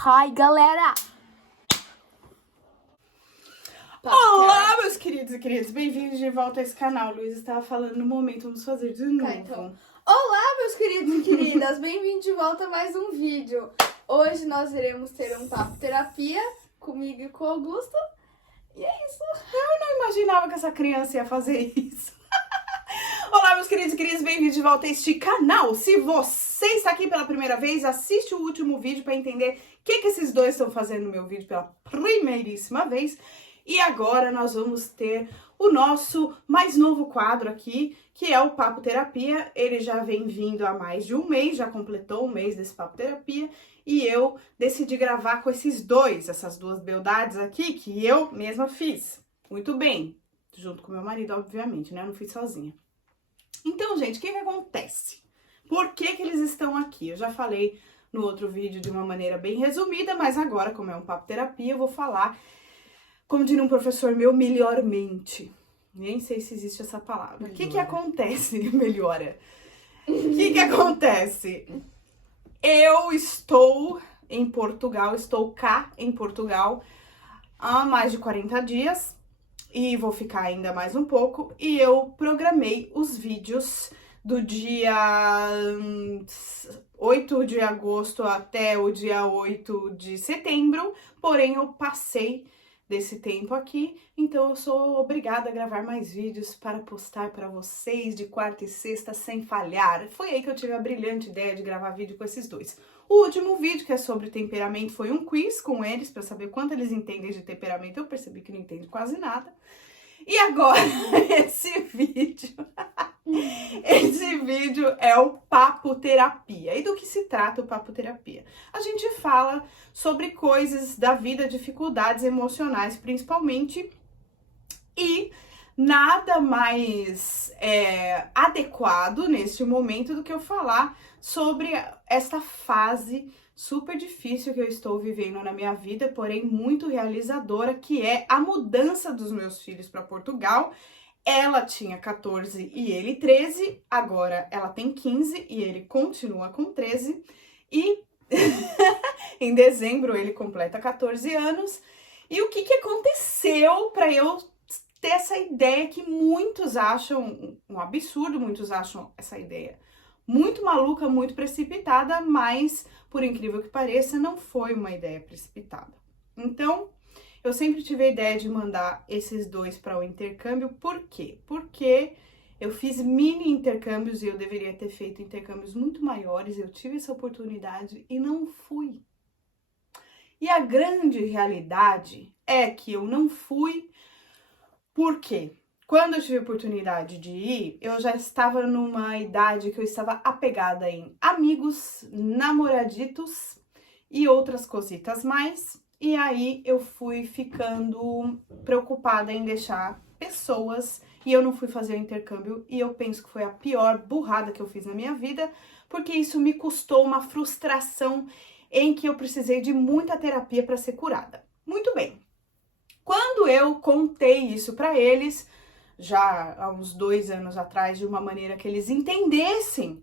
Hi, galera! Olá, meus queridos e queridas, bem-vindos de volta a esse canal. Luiz estava falando no momento, vamos fazer de novo. Então. Olá, meus queridos e queridas, bem-vindos de volta a mais um vídeo. Hoje nós iremos ter um papo terapia comigo e com o Augusto. E é isso. Eu não imaginava que essa criança ia fazer isso. Olá, meus queridos e queridas, bem-vindos de volta a este canal. Se você está aqui pela primeira vez, assiste o último vídeo para entender o que esses dois estão fazendo no meu vídeo pela primeiríssima vez. E agora nós vamos ter o nosso mais novo quadro aqui, que é o Papo Terapia. Ele já vem vindo há mais de um mês, já completou um mês desse Papo Terapia. E eu decidi gravar com essas duas beldades aqui, que eu mesma fiz. Muito bem, junto com meu marido, obviamente, né? Eu não fiz sozinha. Então, gente, o que acontece? Por que eles estão aqui? Eu já falei no outro vídeo de uma maneira bem resumida, mas agora, como é um Papo Terapia, eu vou falar, como diria um professor meu, melhormente. Nem sei se existe essa palavra. O que acontece? Melhora. O que acontece? Eu estou em Portugal, estou cá em Portugal há mais de 40 dias e vou ficar ainda mais um pouco. E eu programei os vídeos do dia 8 de agosto até o dia 8 de setembro, porém eu passei desse tempo aqui, então eu sou obrigada a gravar mais vídeos para postar para vocês de quarta e sexta sem falhar. Foi aí que eu tive a brilhante ideia de gravar vídeo com esses dois. O último vídeo, que é sobre temperamento, foi um quiz com eles para saber quanto eles entendem de temperamento. Eu percebi que não entendem quase nada. E agora, esse vídeo é o Papo Terapia. E do que se trata o Papo Terapia? A gente fala sobre coisas da vida, dificuldades emocionais principalmente, e nada mais adequado neste momento do que eu falar sobre esta fase super difícil que eu estou vivendo na minha vida, porém muito realizadora, que é a mudança dos meus filhos para Portugal. Ela tinha 14 e ele 13, agora ela tem 15 e ele continua com 13, e em dezembro ele completa 14 anos. E o que aconteceu para eu ter essa ideia que muitos acham um absurdo, muitos acham essa ideia muito maluca, muito precipitada, mas, por incrível que pareça, não foi uma ideia precipitada. Então, eu sempre tive a ideia de mandar esses dois para o intercâmbio. Por quê? Porque eu fiz mini intercâmbios e eu deveria ter feito intercâmbios muito maiores. Eu tive essa oportunidade e não fui. E a grande realidade é que eu não fui. Por quê? Quando eu tive a oportunidade de ir, eu já estava numa idade que eu estava apegada em amigos, namoraditos e outras cositas mais. E aí eu fui ficando preocupada em deixar pessoas e eu não fui fazer o intercâmbio. E eu penso que foi a pior burrada que eu fiz na minha vida, porque isso me custou uma frustração em que eu precisei de muita terapia para ser curada. Muito bem. Quando eu contei isso para eles, já há uns 2 anos atrás, de uma maneira que eles entendessem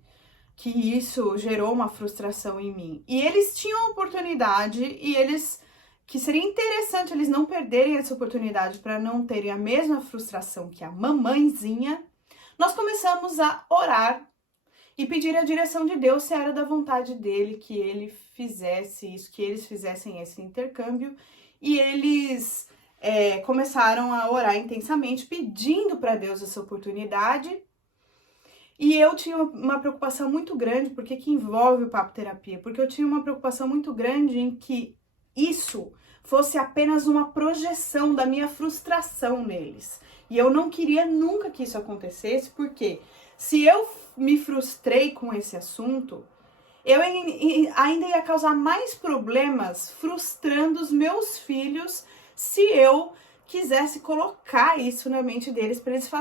que isso gerou uma frustração em mim, e eles tinham a oportunidade, e que seria interessante eles não perderem essa oportunidade para não terem a mesma frustração que a mamãezinha, nós começamos a orar e pedir a direção de Deus, se era da vontade dele que ele fizesse isso, que eles fizessem esse intercâmbio. E eles começaram a orar intensamente, pedindo para Deus essa oportunidade. E eu tinha uma preocupação muito grande, porque que envolve o Papo Terapia, porque eu tinha uma preocupação muito grande em que isso fosse apenas uma projeção da minha frustração neles. E eu não queria nunca que isso acontecesse, porque se eu me frustrei com esse assunto, eu ainda ia causar mais problemas frustrando os meus filhos se eu quisesse colocar isso na mente deles para eles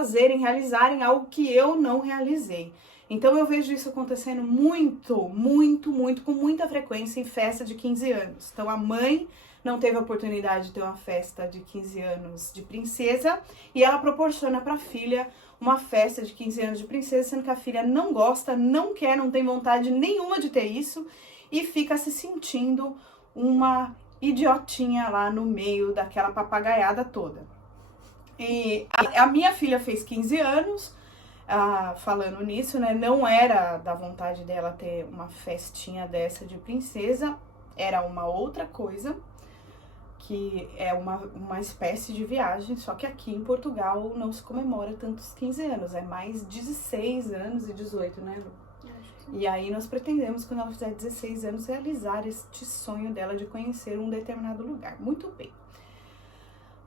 realizarem algo que eu não realizei. Então eu vejo isso acontecendo muito, com muita frequência em festa de 15 anos. Então a mãe não teve a oportunidade de ter uma festa de 15 anos de princesa e ela proporciona para a filha uma festa de 15 anos de princesa, sendo que a filha não gosta, não quer, não tem vontade nenhuma de ter isso e fica se sentindo uma idiotinha lá no meio daquela papagaiada toda. E a minha filha fez 15 anos, falando nisso, né? Não era da vontade dela ter uma festinha dessa de princesa, era uma outra coisa, que é uma espécie de viagem, só que aqui em Portugal não se comemora tantos 15 anos, é mais 16 anos e 18, né, Lu? E aí nós pretendemos, quando ela fizer 16 anos, realizar este sonho dela de conhecer um determinado lugar. Muito bem.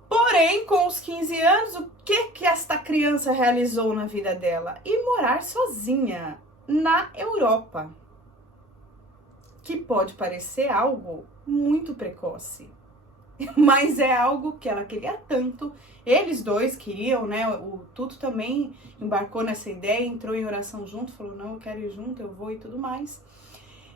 Porém, com os 15 anos, o que esta criança realizou na vida dela? Ir morar sozinha na Europa. Que pode parecer algo muito precoce, mas é algo que ela queria tanto. Eles dois queriam, né? O Tuto também embarcou nessa ideia, entrou em oração junto, falou, não, eu quero ir junto, eu vou e tudo mais.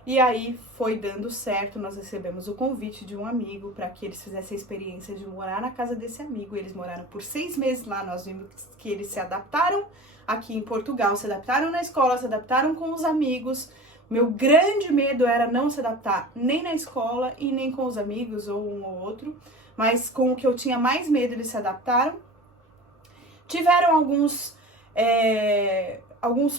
E aí foi dando certo, nós recebemos o convite de um amigo para que eles fizessem a experiência de morar na casa desse amigo. Eles moraram por 6 meses lá, nós vimos que eles se adaptaram aqui em Portugal, se adaptaram na escola, se adaptaram com os amigos. Meu grande medo era não se adaptar nem na escola e nem com os amigos, ou um ou outro. Mas com o que eu tinha mais medo, eles se adaptaram. Tiveram alguns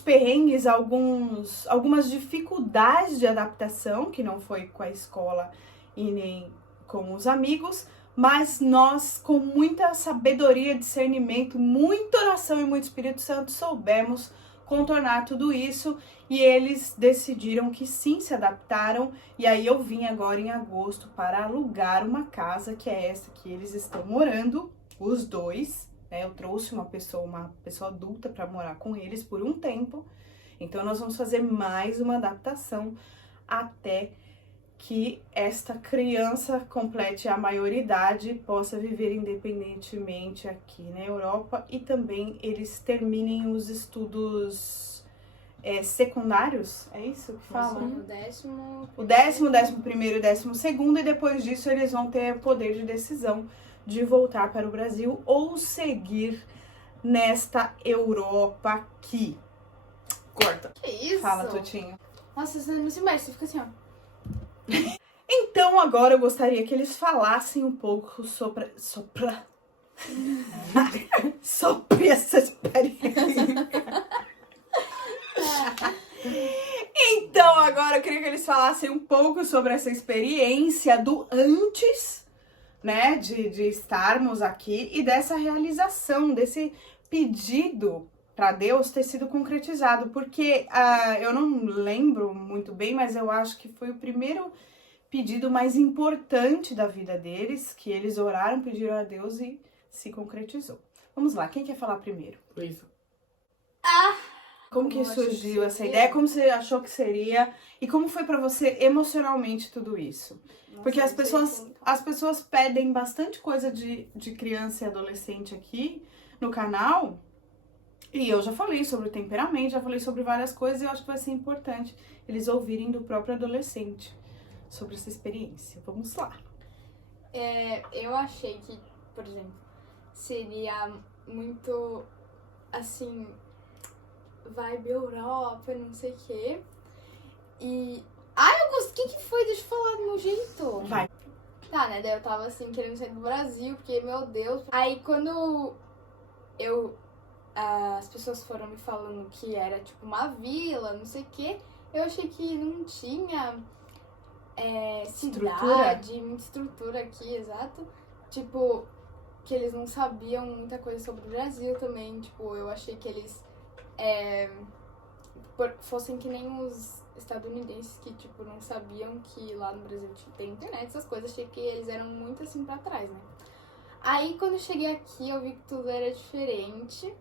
perrengues, algumas dificuldades de adaptação, que não foi com a escola e nem com os amigos. Mas nós, com muita sabedoria, discernimento, muita oração e muito Espírito Santo, soubemos contornar tudo isso, e eles decidiram que sim, se adaptaram. E aí eu vim agora em agosto para alugar uma casa, que é essa que eles estão morando, os dois, né? Eu trouxe uma pessoa adulta para morar com eles por um tempo. Então nós vamos fazer mais uma adaptação até que esta criança complete a maioridade e possa viver independentemente aqui na Europa, e também eles terminem os estudos secundários, é isso que fala? O 11º e 12º, e depois disso eles vão ter poder de decisão de voltar para o Brasil ou seguir nesta Europa aqui. Corta. Que isso? Fala, Tutinho. Nossa, você não se mexe, você fica assim, ó. Então agora eu gostaria que eles falassem um pouco sobre essa experiência. Então agora eu queria que eles falassem um pouco sobre essa experiência do antes, né, de estarmos aqui, e dessa realização, desse pedido para Deus ter sido concretizado, porque eu não lembro muito bem, mas eu acho que foi o primeiro pedido mais importante da vida deles, que eles oraram, pediram a Deus e se concretizou. Vamos lá, quem quer falar primeiro? Luísa. Como que surgiu essa ideia? Como você achou que seria? E como foi pra você emocionalmente tudo isso? Nossa, porque as pessoas pedem bastante coisa de criança e adolescente aqui no canal. E eu já falei sobre o temperamento, já falei sobre várias coisas, e eu acho que vai ser importante eles ouvirem do próprio adolescente sobre essa experiência. Vamos lá. Eu achei que, por exemplo, seria muito, assim, vibe Europa, não sei o quê. E... Augusto, o que foi? Deixa eu falar do meu jeito. Vai. Tá, né? Daí eu tava, assim, querendo sair do Brasil, porque, meu Deus... Aí, quando as pessoas foram me falando que era, tipo, uma vila, não sei o quê, eu achei que não tinha... cidade, muita estrutura aqui, exato. Tipo, que eles não sabiam muita coisa sobre o Brasil também. Tipo, eu achei que eles fossem que nem os estadunidenses, que, tipo, não sabiam que lá no Brasil tem internet, essas coisas. Achei que eles eram muito, assim, pra trás, né? Aí, quando eu cheguei aqui, eu vi que tudo era diferente.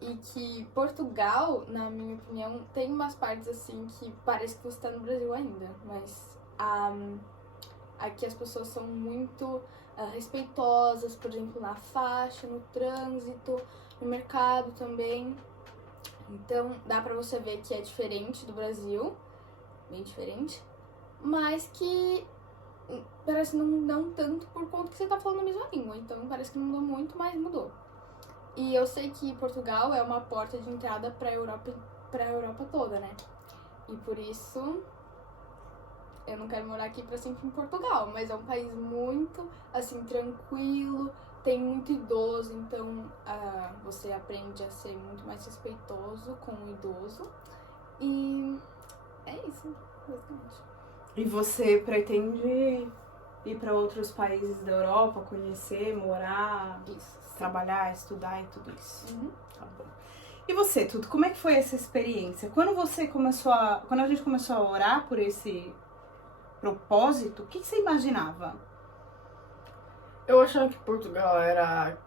E que Portugal, na minha opinião, tem umas partes, assim, que parece que você tá no Brasil ainda. Mas aqui as pessoas são muito respeitosas, por exemplo, na faixa, no trânsito, no mercado também. Então, dá pra você ver que é diferente do Brasil, bem diferente, mas que parece não tanto por conta que você tá falando a mesma língua. Então, parece que não mudou muito, mas mudou. E eu sei que Portugal é uma porta de entrada pra Europa toda, né? E por isso... eu não quero morar aqui pra sempre em Portugal, mas é um país muito, assim, tranquilo, tem muito idoso, então você aprende a ser muito mais respeitoso com o idoso. E é isso, basicamente. E você pretende ir para outros países da Europa, conhecer, morar, Isso. trabalhar, estudar e tudo isso? Uhum. Tá bom. E você, Tuto, como é que foi essa experiência? Quando a gente começou a orar por esse propósito, o que você imaginava? Eu achava que Portugal era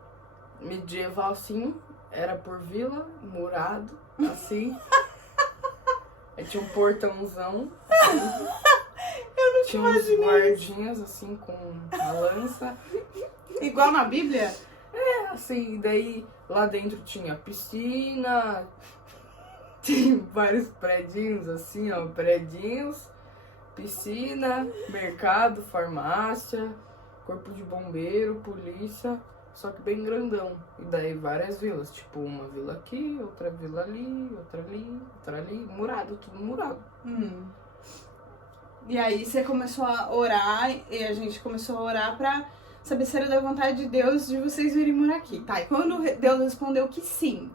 medieval, assim, era por vila, murado, assim. Aí tinha um portãozão, assim. Eu não Tinha uns guardinhas, assim, com a lança. Igual na Bíblia? Assim, daí lá dentro tinha piscina, tinha vários predinhos, assim, ó, predinhos, piscina, mercado, farmácia, corpo de bombeiro, polícia, só que bem grandão. E daí várias vilas, tipo uma vila aqui, outra vila ali, outra ali, murado, tudo murado. E aí você começou a orar e a gente começou a orar pra saber se era da vontade de Deus de vocês virem morar aqui. Tá, e quando Deus respondeu que sim,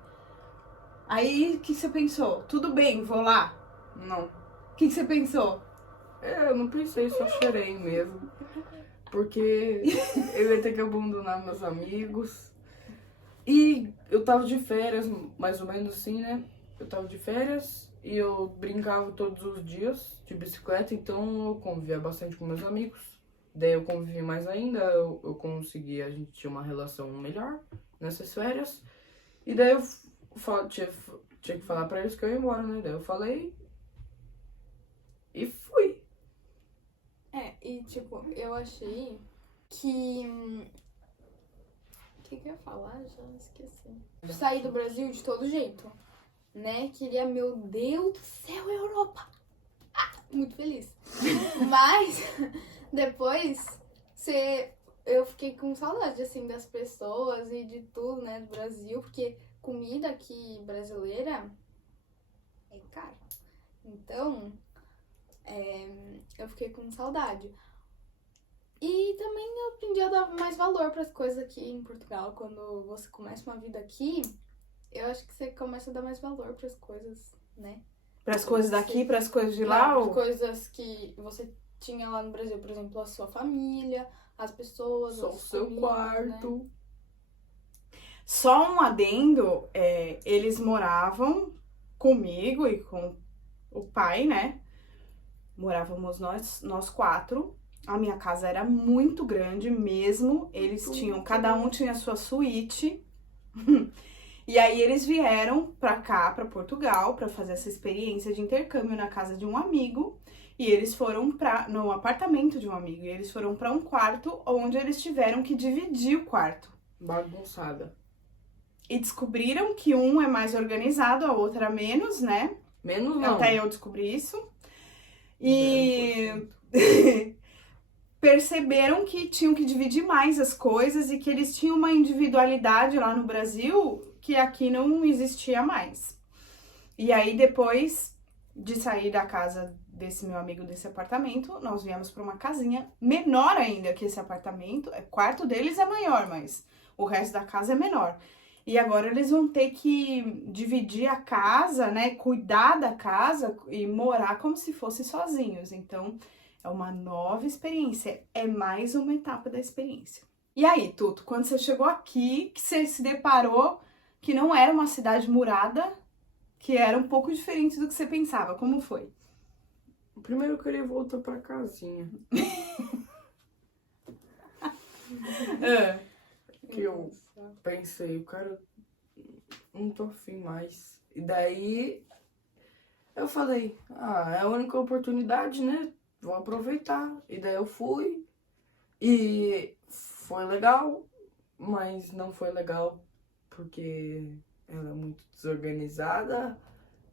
aí o que você pensou? Tudo bem, vou lá. Não. O que você pensou? Eu não pensei, só chorei mesmo. Porque eu ia ter que abandonar meus amigos. E eu tava de férias, mais ou menos assim, né? Eu tava de férias e eu brincava todos os dias de bicicleta, então eu convivia bastante com meus amigos. Daí eu convivi mais ainda, eu consegui, a gente tinha uma relação melhor nessas férias. E daí eu tinha que falar pra eles que eu ia embora, né? Daí eu falei e fui. E tipo, eu achei que... O que eu ia falar? Já esqueci. Saí do Brasil de todo jeito, né? Queria, meu Deus do céu, Europa! Muito feliz. Mas, depois, eu fiquei com saudade, assim, das pessoas e de tudo, né? Do Brasil, porque comida aqui brasileira é cara. Então... eu fiquei com saudade. E também eu aprendi a dar mais valor para as coisas aqui em Portugal. Quando você começa uma vida aqui, eu acho que você começa a dar mais valor para as coisas, né? Para as coisas daqui, para as coisas de lá? As coisas que você tinha lá no Brasil, por exemplo, a sua família, as pessoas, Só o seu comidas, quarto. né? Só um adendo, eles moravam comigo e com o pai, né? Morávamos nós quatro. A minha casa era muito grande mesmo. Eles tinham, cada um tinha a sua suíte. E aí eles vieram pra cá, pra Portugal, pra fazer essa experiência de intercâmbio na casa de um amigo. E eles foram no apartamento de um amigo. E eles foram pra um quarto onde eles tiveram que dividir o quarto. Bagunçada. E descobriram que um é mais organizado, a outra menos, né? Menos não. Até eu descobri isso. E perceberam que tinham que dividir mais as coisas e que eles tinham uma individualidade lá no Brasil que aqui não existia mais. E aí, depois de sair da casa desse meu amigo, desse apartamento, nós viemos para uma casinha menor ainda que esse apartamento. O quarto deles é maior, mas o resto da casa é menor. E agora eles vão ter que dividir a casa, né? Cuidar da casa e morar como se fossem sozinhos. Então, é uma nova experiência. É mais uma etapa da experiência. E aí, Tuto, quando você chegou aqui, que você se deparou que não era uma cidade murada, que era um pouco diferente do que você pensava. Como foi? Primeiro eu queria voltar pra casinha. Que eu pensei, cara, não tô afim mais. E daí eu falei, é a única oportunidade, né? Vou aproveitar. E daí eu fui. E foi legal, mas não foi legal porque ela é muito desorganizada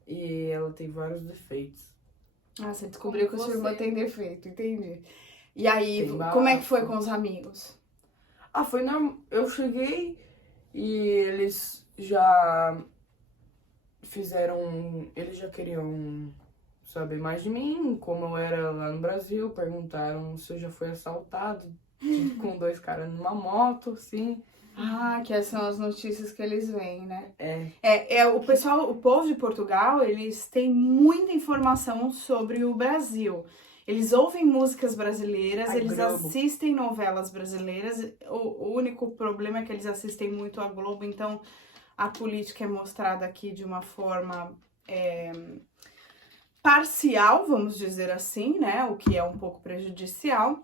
e ela tem vários defeitos. Ah, você descobriu que o seu irmão tem defeito, entendi. E aí, Tem como é que foi bafo. com os amigos? Foi eu cheguei e eles já fizeram, eles já queriam saber mais de mim, como eu era lá no Brasil. Perguntaram se eu já fui assaltado com 2 caras numa moto, assim. Ah, que essas são as notícias que eles veem, né? É, O pessoal, o povo de Portugal, eles têm muita informação sobre o Brasil. Eles ouvem músicas brasileiras, A eles Globo. assistem novelas brasileiras. O único problema é que eles assistem muito a Globo, então a política é mostrada aqui de uma forma parcial, vamos dizer assim, né? O que é um pouco prejudicial.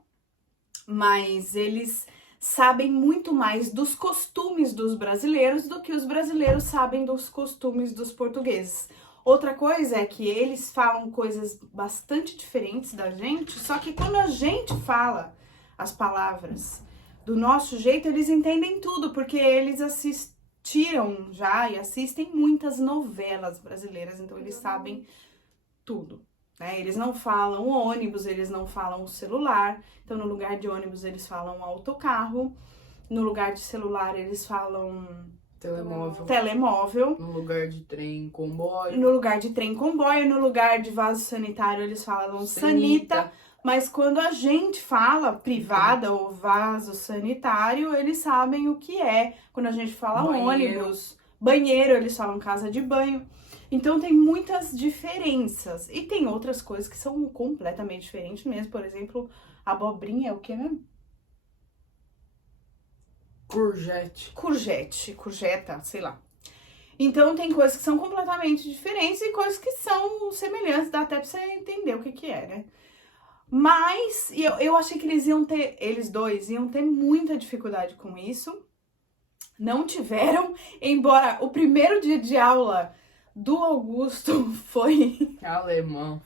Mas eles sabem muito mais dos costumes dos brasileiros do que os brasileiros sabem dos costumes dos portugueses. Outra coisa é que eles falam coisas bastante diferentes da gente, só que quando a gente fala as palavras do nosso jeito, eles entendem tudo, porque eles assistiram já e assistem muitas novelas brasileiras, então eles sabem tudo. Né? Eles não falam ônibus, eles não falam celular, então no lugar de ônibus eles falam autocarro, no lugar de celular eles falam telemóvel, no lugar de trem, comboio. no lugar de trem comboio, no lugar de vaso sanitário eles falam sanita, mas quando a gente fala privada ou vaso sanitário, eles sabem o que é. Quando a gente fala Banheiro. ônibus, banheiro, eles falam casa de banho. Então tem muitas diferenças. E tem outras coisas que são completamente diferentes mesmo. Por exemplo, abobrinha é o que mesmo? Courgette, sei lá. Então tem coisas que são completamente diferentes e coisas que são semelhantes, dá até pra você entender o que é, né? Mas eu achei que eles dois iam ter muita dificuldade com isso. Não tiveram, embora o primeiro dia de aula do Augusto foi alemão.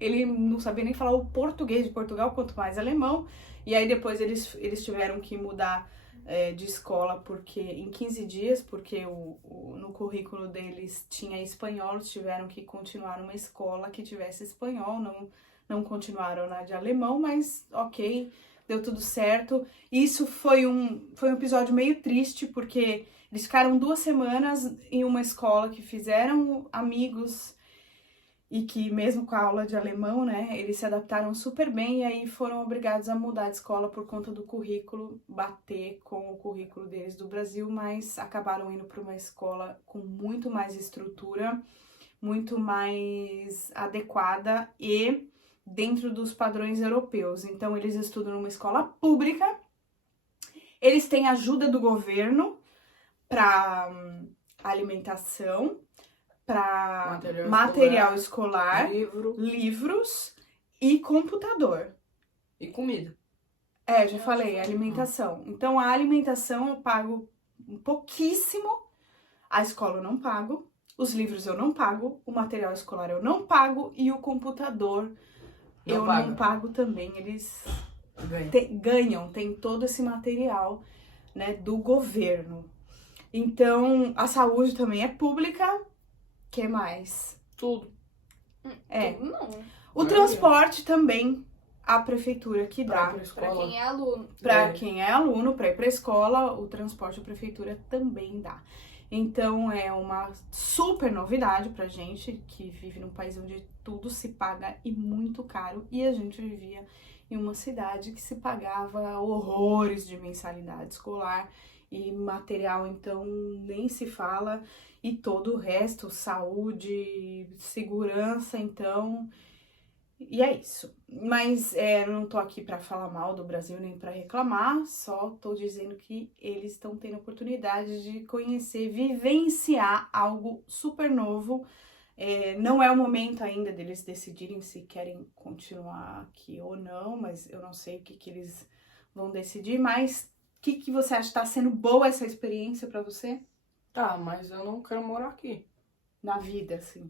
Ele não sabia nem falar o português de Portugal, quanto mais alemão. E aí depois eles tiveram que mudar de escola porque em 15 dias, porque no currículo deles tinha espanhol, eles tiveram que continuar numa escola que tivesse espanhol, não continuaram na de alemão, mas ok, deu tudo certo. Isso foi um episódio meio triste, porque eles ficaram 2 semanas em uma escola que fizeram amigos e que mesmo com a aula de alemão, né, eles se adaptaram super bem e aí foram obrigados a mudar de escola por conta do currículo, bater com o currículo deles do Brasil, mas acabaram indo para uma escola com muito mais estrutura, muito mais adequada e dentro dos padrões europeus. Então eles estudam numa escola pública, eles têm ajuda do governo para alimentação, para material escolar, livros e computador. E comida. Já falei, alimentação. Então a alimentação eu pago pouquíssimo, a escola eu não pago, os livros eu não pago, o material escolar eu não pago e o computador eu não pago também. Eles ganham, tem todo esse material, né, do governo. Então, a saúde também é pública. Que mais? Tudo. Tudo não. O transporte também, a prefeitura que dá. Pra quem é aluno. Quem é aluno, pra ir pra escola, o transporte a prefeitura também dá. Então, é uma super novidade pra gente, que vive num país onde tudo se paga e muito caro. E a gente vivia em uma cidade que se pagava horrores de mensalidade escolar e material, então nem se fala. E todo o resto, saúde, segurança, então... E é isso. Mas não tô aqui pra falar mal do Brasil nem pra reclamar, só tô dizendo que eles estão tendo oportunidade de conhecer, vivenciar algo super novo. Não é o momento ainda deles decidirem se querem continuar aqui ou não, mas eu não sei o que eles vão decidir. Mas o que você acha? Tá sendo boa essa experiência pra você? Tá, mas eu não quero morar aqui. Na vida, assim.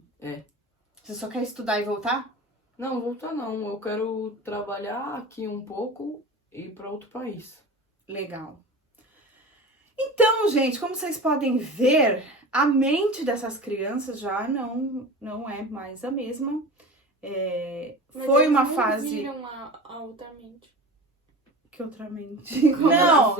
Você só quer estudar e voltar? Não, voltar não. Eu quero trabalhar aqui um pouco e ir pra outro país. Legal. Então, gente, como vocês podem ver, a mente dessas crianças já não é mais a mesma. Mas foi eles uma não fase... viram a outra mente. Que outra mente? Não!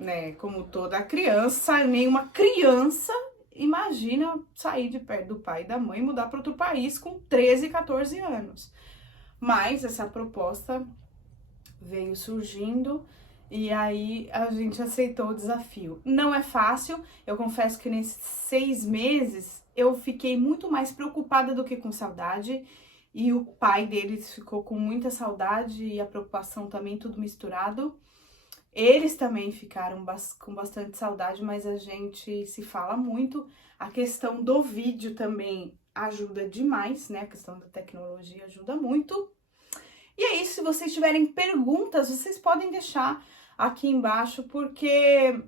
Né, como toda criança, nenhuma criança imagina sair de perto do pai e da mãe e mudar para outro país com 13, 14 anos. Mas essa proposta veio surgindo e aí a gente aceitou o desafio. Não é fácil, eu confesso que nesses 6 meses eu fiquei muito mais preocupada do que com saudade. E o pai deles ficou com muita saudade e a preocupação também, tudo misturado. Eles também ficaram com bastante saudade, mas a gente se fala muito. A questão do vídeo também ajuda demais, né? A questão da tecnologia ajuda muito. E é isso, se vocês tiverem perguntas, vocês podem deixar aqui embaixo, porque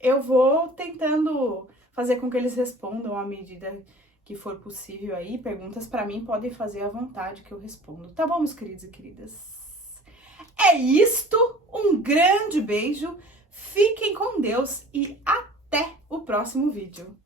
eu vou tentando fazer com que eles respondam à medida que for possível aí. Perguntas pra mim podem fazer à vontade que eu respondo. Tá bom, meus queridos e queridas? É isto, um grande beijo, fiquem com Deus e até o próximo vídeo.